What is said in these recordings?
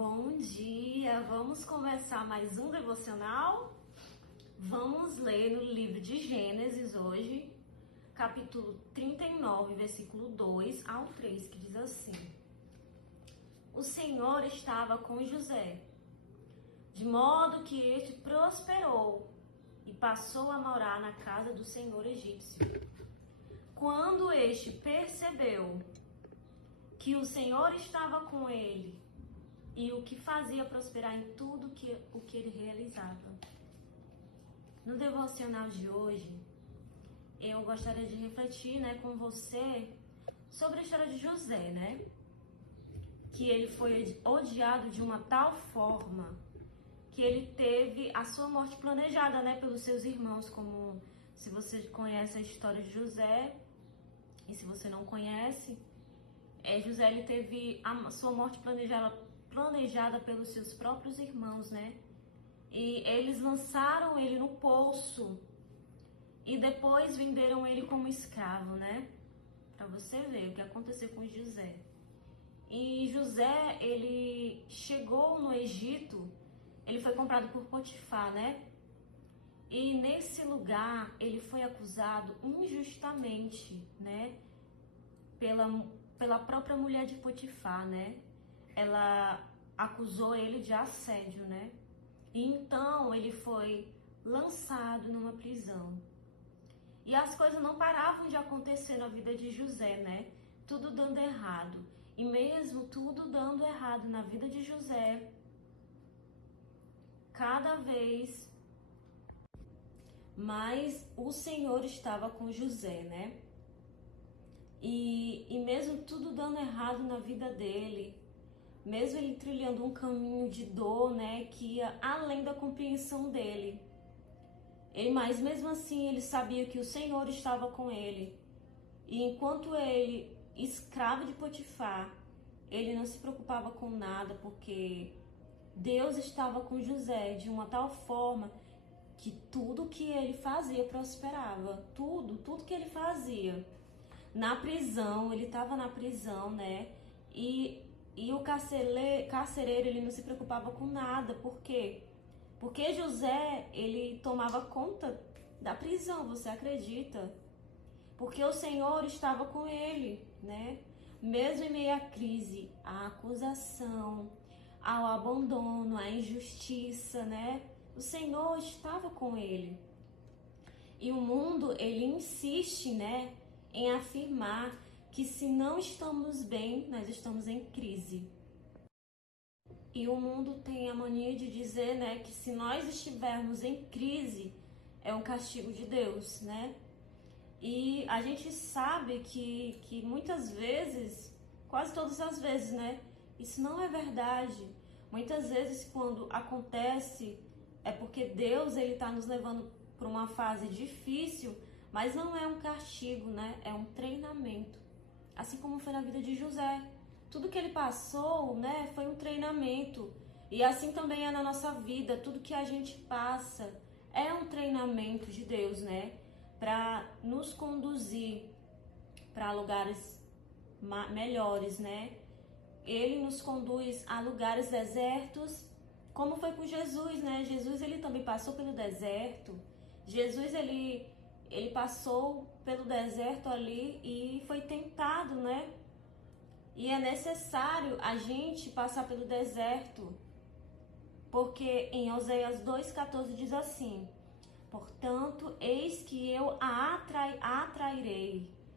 Bom dia! Vamos conversar mais um devocional? Vamos ler no livro de Gênesis hoje, capítulo 39, versículo 2 ao 3, que diz assim: O Senhor estava com José, de modo que este prosperou e passou a morar na casa do Senhor egípcio. Quando este percebeu que o Senhor estava com ele e o que fazia prosperar em tudo o que ele realizava. No devocional de hoje, eu gostaria de refletir, com você sobre a história de José, Que ele foi odiado de uma tal forma que ele teve a sua morte planejada, pelos seus irmãos, como se você conhece a história de José, e se você não conhece, José ele teve a sua morte planejada pelos seus próprios irmãos, E eles lançaram ele no poço e depois venderam ele como escravo, Para você ver o que aconteceu com José. E José, ele chegou no Egito, ele foi comprado por Potifar, E nesse lugar ele foi acusado injustamente, Pela própria mulher de Potifar, Ela acusou ele de assédio, E então ele foi lançado numa prisão. E as coisas não paravam de acontecer na vida de José, Tudo dando errado. E mesmo tudo dando errado na vida de José, cada vez mais o Senhor estava com José, E mesmo tudo dando errado na vida dele, mesmo ele trilhando um caminho de dor, que ia além da compreensão dele. Mas mesmo assim ele sabia que o Senhor estava com ele. E enquanto ele, escravo de Potifar, ele não se preocupava com nada, porque Deus estava com José de uma tal forma que tudo que ele fazia prosperava. Tudo que ele fazia. Na prisão, ele estava na prisão, E o carcereiro, ele não se preocupava com nada. Por quê? Porque José, ele tomava conta da prisão, você acredita? Porque o Senhor estava com ele, Mesmo em meio à crise, à acusação, ao abandono, à injustiça, O Senhor estava com ele. E o mundo, ele insiste, em afirmar que se não estamos bem, nós estamos em crise. E o mundo tem a mania de dizer, que se nós estivermos em crise, é um castigo de Deus, E a gente sabe que muitas vezes, quase todas as vezes, isso não é verdade. Muitas vezes quando acontece, é porque Deus, ele está nos levando para uma fase difícil, mas não é um castigo, É um treinamento. Assim como foi na vida de José. Tudo que ele passou, foi um treinamento. E assim também é na nossa vida. Tudo que a gente passa é um treinamento de Deus, Para nos conduzir para lugares melhores, Ele nos conduz a lugares desertos, como foi com Jesus, Jesus, ele também passou pelo deserto. Jesus, ele passou pelo deserto ali e foi tentado, E é necessário a gente passar pelo deserto, porque em Oséias 2,14 diz assim: Portanto, eis que eu a atrairei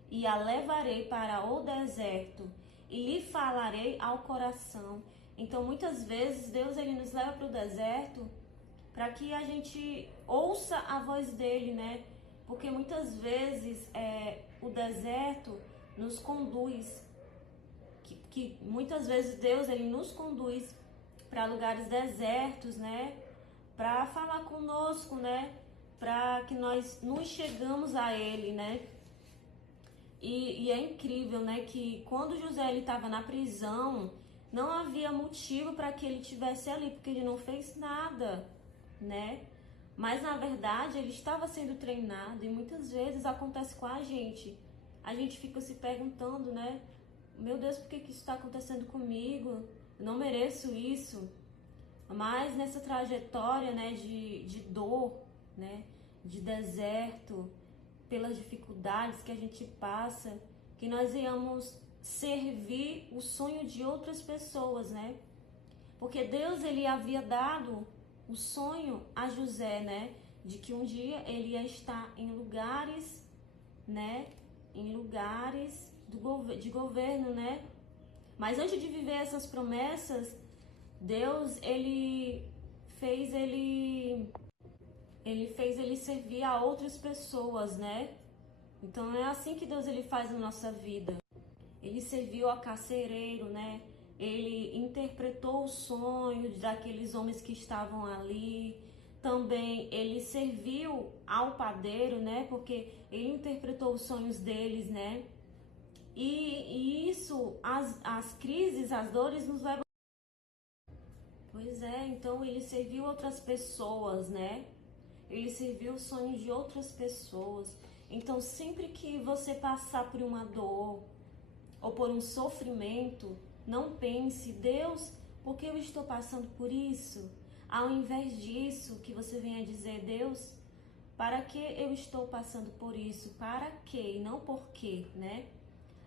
e a levarei para o deserto e lhe falarei ao coração. Então, muitas vezes, Deus ele nos leva para o deserto para que a gente ouça a voz dele, Porque muitas vezes o deserto nos conduz, que muitas vezes Deus ele nos conduz para lugares desertos, Para falar conosco, Para que nós nos chegamos a ele, E é incrível, que quando José estava na prisão, não havia motivo para que ele estivesse ali, porque ele não fez nada, Mas na verdade ele estava sendo treinado, e muitas vezes acontece com a gente. A gente fica se perguntando, meu Deus, por que isso está acontecendo comigo? não mereço isso, mas nessa trajetória, né, de dor, né, de deserto, pelas dificuldades que a gente passa, que nós íamos servir o sonho de outras pessoas, né? Porque Deus, ele havia dado o sonho a José, né, de que um dia ele ia estar em lugares, né, em lugares de governo, né? Mas antes de viver essas promessas, Deus, ele fez ele servir a outras pessoas, né? Então é assim que Deus ele faz na nossa vida. Ele serviu a carcereiro, né? Ele interpretou os sonhos daqueles homens que estavam ali. Também ele serviu ao padeiro, né? Porque ele interpretou os sonhos deles, né? E isso, as crises, as dores nos levam. Pois é, então ele serviu outras pessoas, né? Ele serviu o sonho de outras pessoas. Então, sempre que você passar por uma dor ou por um sofrimento, não pense, Deus, por que eu estou passando por isso? Ao invés disso, que você venha dizer, Deus, para que eu estou passando por isso? Para quê? E não por quê, né?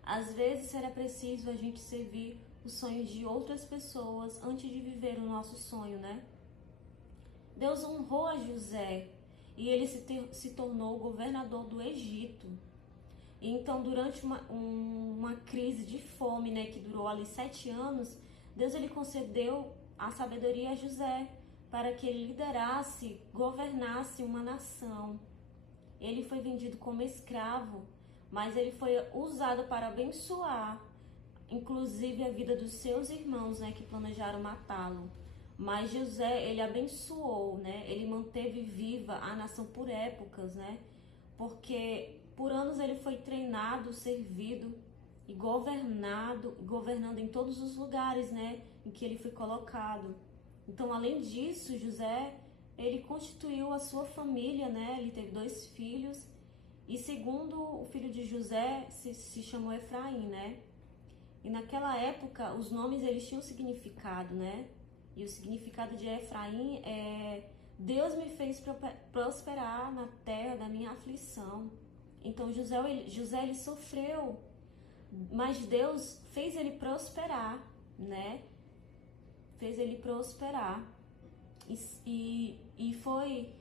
Às vezes será preciso a gente servir o sonho de outras pessoas antes de viver o nosso sonho, né? Deus honrou a José e ele se tornou governador do Egito. Então, durante uma crise de fome, né, que durou ali 7 anos, Deus ele concedeu a sabedoria a José para que ele liderasse, governasse uma nação. Ele foi vendido como escravo, mas ele foi usado para abençoar, inclusive a vida dos seus irmãos, né, que planejaram matá-lo. Mas José, ele abençoou, né? Ele manteve viva a nação por épocas, né? Porque por anos ele foi treinado, servido e governando em todos os lugares, né, em que ele foi colocado. Então, além disso, José, ele constituiu a sua família, né? Ele teve 2 filhos e segundo o filho de José se chamou Efraim, né? E naquela época os nomes eles tinham significado, né? E o significado de Efraim é Deus me fez prosperar na terra da minha aflição. Então José ele sofreu, mas Deus fez ele prosperar, né? Fez ele prosperar e foi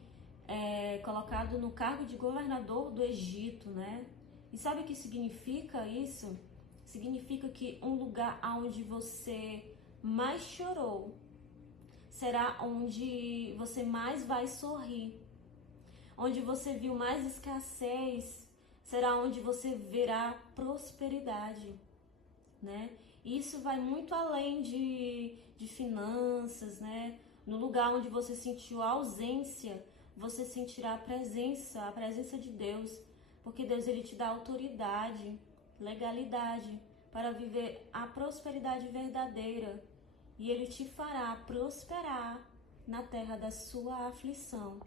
colocado no cargo de governador do Egito, né? E sabe o que significa isso? Significa que um lugar onde você mais chorou será onde você mais vai sorrir. Onde você viu mais escassez, será onde você verá prosperidade, né? Isso vai muito além de finanças, né? No lugar onde você sentiu a ausência, você sentirá a presença de Deus, porque Deus ele te dá autoridade, legalidade para viver a prosperidade verdadeira e ele te fará prosperar na terra da sua aflição.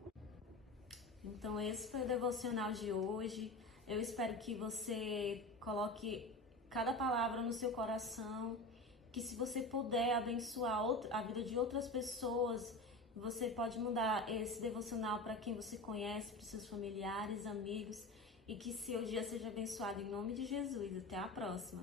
Então esse foi o devocional de hoje. Eu espero que você coloque cada palavra no seu coração, que se você puder abençoar a vida de outras pessoas, você pode mandar esse devocional para quem você conhece, para seus familiares, amigos, e que seu dia seja abençoado em nome de Jesus. Até a próxima!